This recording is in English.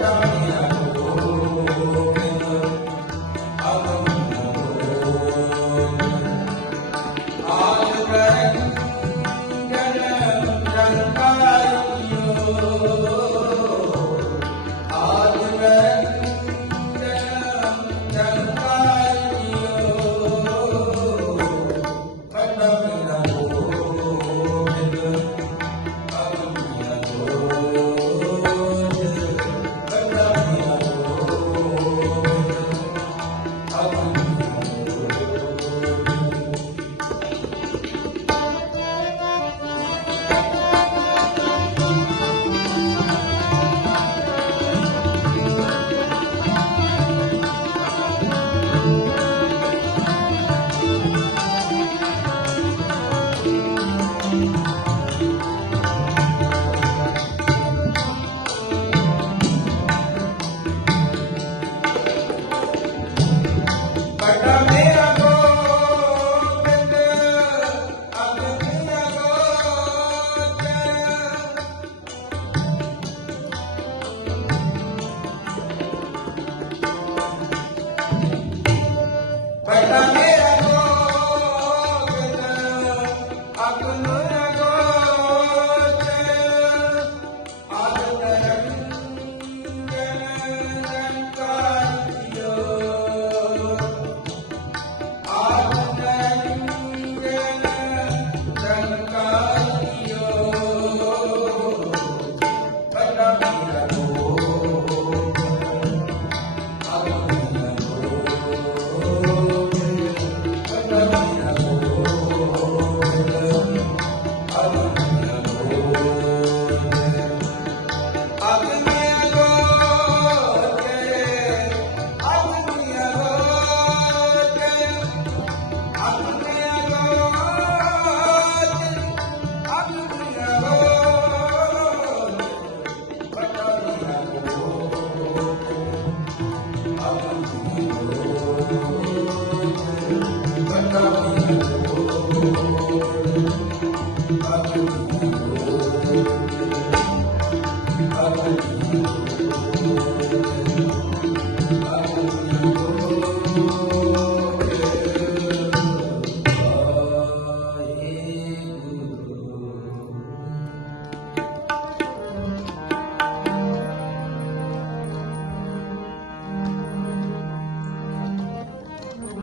Oh, yeah.